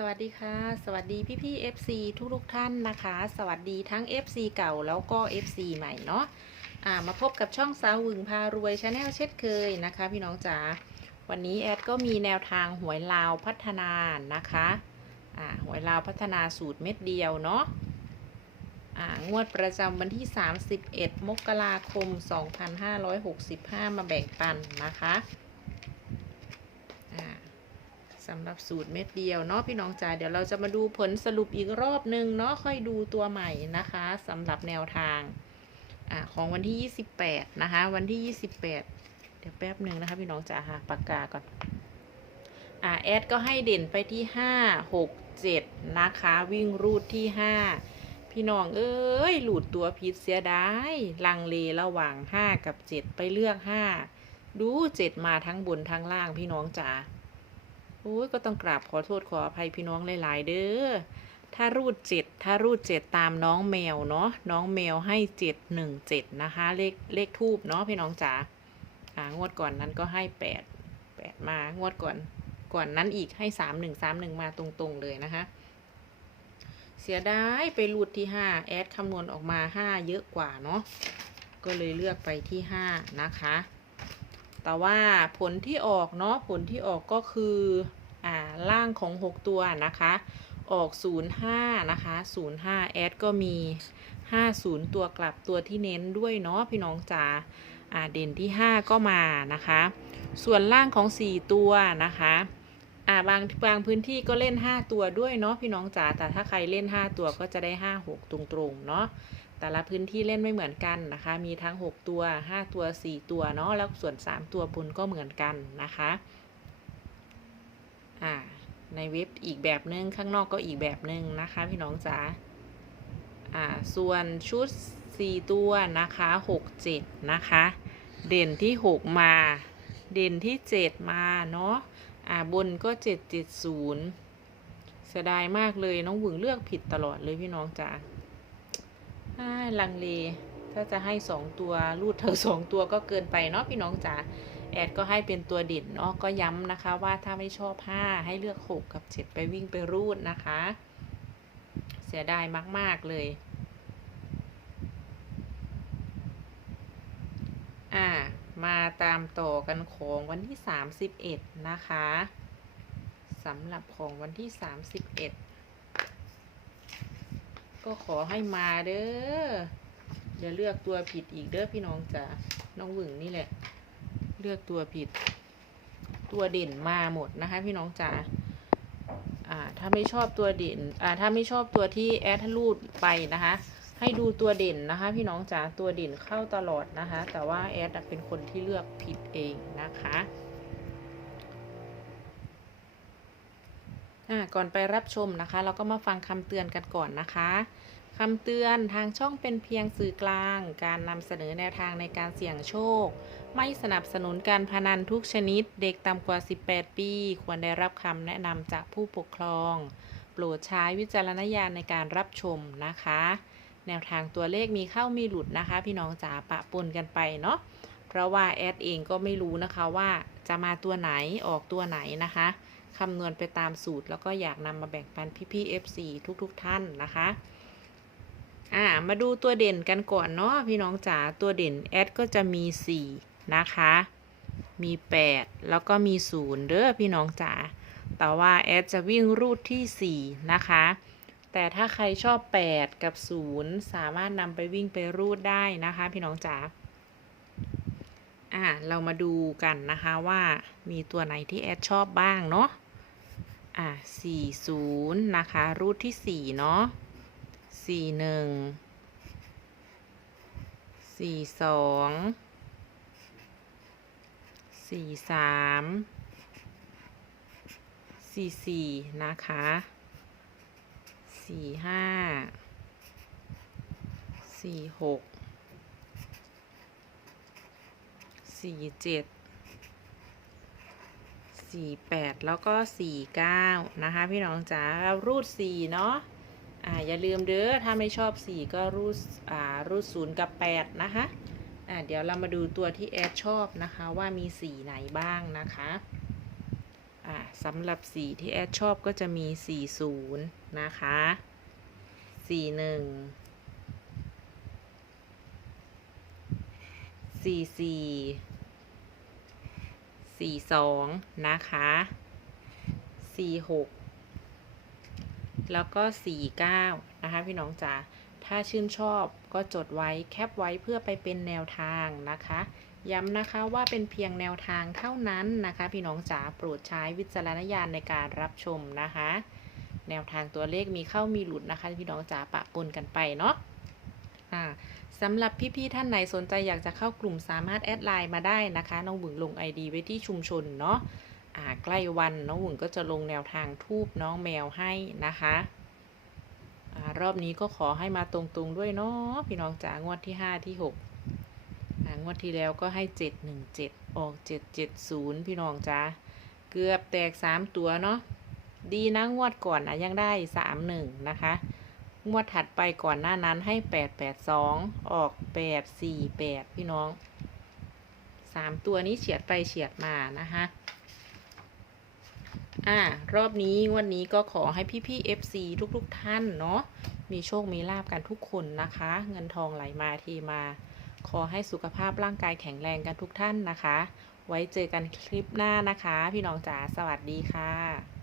สวัสดีค่ะ สวัสดีพี่พี่ๆ FC ทุกทุกท่านนะคะ สวัสดีทั้ง FC เก่าแล้วก็ FC ใหม่เนาะอ่ามาพบกับช่องสาวหวึงพารวยชาแนลเช่นเคยนะคะ พี่น้องจ๋าวันนี้แอดก็มีแนวทางหวยลาวพัฒนานะคะอ่าหวยลาวพัฒนาสูตรเม็ดเดียวเนาะงวดประจำวันที่ 31 มกราคม 2565 มาแบ่งปันนะคะ สำหรับสูตรเม็ดเดียวเนาะพี่น้องจ๋าเดี๋ยวเราจะมาดูผลสรุปอีกรอบนึงเนาะค่อยดูตัวใหม่นะคะสำหรับแนวทางอของวันที่ 28 นะคะ วันที่ 28 เดี๋ยวแป๊บหนึ่งนะคะพี่น้องจ๋าค่ะปากกาก่อนอ่าแอดก็ให้เด่นไปที่ 5 6 7 นะคะ วิ่งรูดที่ 5 พี่น้องเอ้ยหลุดตัวผิดเสียดายลังเลระหว่าง 5 กับ 7 ไปเลือก 5 ดู 7 มาทั้งบนทั้งล่างพี่น้องจ๋า โอ้ยก็ต้องกราบขอโทษขออภัยพี่น้องหลาย ๆ เด้อถ้ารูดเจ็ดถ้ารูดเจ็ดตามน้องแมวเนาะน้องแมวให้เจ็ดหนึ่งเจ็ดนะคะเลขเลขทูบเนาะพี่น้องจ๋าอ่างวดก่อนนั้นก็ให้แปดแปดมางวดก่อนก่อนนั้นอีกให้สามหนึ่งสามหนึ่งมาตรงๆเลยนะคะเสียดายไปรูดที่ห้าแอดคำนวณออกมาห้าเยอะกว่าเนาะก็เลยเลือกไปที่ห้านะคะ แต่ว่าผลที่ออกเนาะผลที่ออกก็คืออ่าล่างของ 6 ตัวนะคะ ออก 05 นะคะ 05 แอดก็มี 50 ตัวกลับตัวที่เน้นด้วยเนาะพี่น้องจ๋าอ่าเด่นที่ 5 ก็มานะคะ ส่วนล่างของ 4 ตัวนะคะอ่าบางบางพื้นที่ก็เล่น 5 ตัวด้วยเนาะพี่น้องจ๋าแต่ถ้าใครเล่น 5 ตัวก็จะได้ 5 6 ตรงๆเนาะ แต่ละพื้นที่เล่นไม่เหมือนกันนะคะ มีทั้ง 6 ตัว 5 ตัว 4 ตัวเนาะ แล้วส่วน 3 ตัวบนก็เหมือนกันนะคะอ่าในเว็บอีกแบบนึง ข้างนอกก็อีกแบบนึงนะคะ พี่น้องจ๋าอ่า ส่วนชุด 4 ตัวนะคะ 6 7 นะคะ เด่นที่ 6 มา เด่นที่ 7 มาเนาะ อ่า บนก็ 7 7 0เสียดายมากเลยน้องหวึงเลือกผิดตลอดเลยพี่น้องจ๋า อ่าลังเลถ้าจะให้สองตัวรูดเธอสองตัวก็เกินไปเนาะพี่น้องจ๋าแอดก็ให้เป็นตัวเด่นเนาะก็ย้ำนะคะว่าถ้าไม่ชอบห้าให้เลือกหกกับเจ็ดไปวิ่งไปรูดนะคะ เสียดายมาก ๆ เลย อ่ามาตามต่อกันของวันที่ 31 นะคะสำหรับของวันที่ 31 ก็ขอให้มาเด้ออย่าเลือกตัวผิดอีกเด้อพี่น้องจ๋าน้องหวึงนี่แหละ เลือกตัวผิด ตัวเด่นมาหมดนะคะ พี่น้องจ๋าอ่าถ้าไม่ชอบตัวเด่นอ่าถ้าไม่ชอบตัวที่แอดรูดไปนะคะ ให้ดูตัวเด่นนะคะ พี่น้องจ๋าตัวเด่นเข้าตลอดนะคะ แต่ว่าแอดเป็นคนที่เลือกผิดเองนะคะ อ่า ก่อนไปรับชมนะคะ เราก็มาฟังคำเตือนกันก่อนนะคะคำเตือนทางช่องเป็นเพียงสื่อกลาง การนำเสนอแนวทางในการเสี่ยงโชค ไม่สนับสนุนการพนันทุกชนิด เด็กต่ำกว่า 18 ปี ควรได้รับคำแนะนำจากผู้ปกครอง โปรดใช้วิจารณญาณในการรับชมนะคะ แนวทางตัวเลขมีเข้ามีหลุดนะคะ พี่น้องจ๋าปะปนกันไปเนาะเพราะว่าแอดเองก็ไม่รู้นะคะว่าจะมาตัวไหนออกตัวไหนนะคะ คำนวณไปตามสูตร แล้วก็อยากนำมาแบ่งปันพี่ๆ FC ทุกๆทท่านนะคะอ่ามาดูตัวเด่นกันก่อนเนาะพี่น้องจ๋าตัวเด่นแอดก็จะมี 4 นะคะ มี 8 แล้วก็มี 0 เด้อพี่น้องจ๋าแต่ว่าแอดจะวิ่งรูดที่ 4 นะคะ แต่ถ้าใครชอบ 8 กับ 0 สามารถนำไปวิ่งไปรูดได้นะคะ พี่น้องจ๋าอ่าเรามาดูกันนะคะว่ามีตัวไหนที่แอดชอบบ้างเนาะ อ่าสี่ศูนย์นะคะ รูทที่สี่เนาะสี่หนึ่งสี่สองสี่สามสี่สี่นะคะสี่ห้าสี่หกสี่เจ็ด สี่แปดแล้วก็สี่เก้านะคะพี่น้องจ๋ารูดสี่เนาะอ่าอย่าลืมเด้อถ้าไม่ชอบสี่ก็รูดอ่ารูดศูนย์กับแปดนะคะอ่าเดี๋ยวเรามาดูตัวที่แอดชอบนะคะว่ามีสีไหนบ้างนะคะอ่าสำหรับสีที่แอดชอบก็จะมี40นะคะ 41 44 42นะคะ46แล้วก็49นะคะพี่น้องจ๋าถ้าชื่นชอบก็จดไว้แคปไว้เพื่อไปเป็นแนวทางนะคะ ย้ำนะคะว่าเป็นเพียงแนวทางเท่านั้นนะคะ พี่น้องจ๋าโปรดใช้วิจารณญาณในการรับชมนะคะ แนวทางตัวเลขมีเข้ามีหลุดนะคะ พี่น้องจ๋าปะปนกันไปเนาะ อ่าสำหรับพี่ๆท่านไหนสนใจอยากจะเข้ากลุ่มสามารถแอดไลน์มาได้นะคะน้องบุ๋งลง ID ไว้ที่ชุมชนเนาะอ่าใกล้วันน้องบุ๋งก็จะลงแนวทางทูบน้องแมวให้นะคะอารอบนี้ก็ขอให้มาตรงๆด้วยเนาะพี่น้องจ๋างวดที่ 5 ที่6อ่างวดที่แล้วก็ให้ 717 ออก 770 พี่น้องจ๋าเกือบแตก 3 ตัวเนาะดีนะงวดก่อนนะยังได้ 31 นะคะ งวดถัดไปก่อนหน้านั้นให้882ออก848พี่น้อง3ตัวนี้เฉียดไปเฉียดมานะคะอ่ารอบนี้วันนี้ก็ขอให้พี่ๆ FC ทุกๆท่านเนาะมีโชคมีลาบกันทุกคนนะคะ เงินทองไหลมาเทีมา ขอให้สุขภาพร่างกายแข็งแรงกันทุกท่านนะคะ ไว้เจอกันคลิปหน้านะคะ พี่น้องจ๋าสวัสดีค่ะ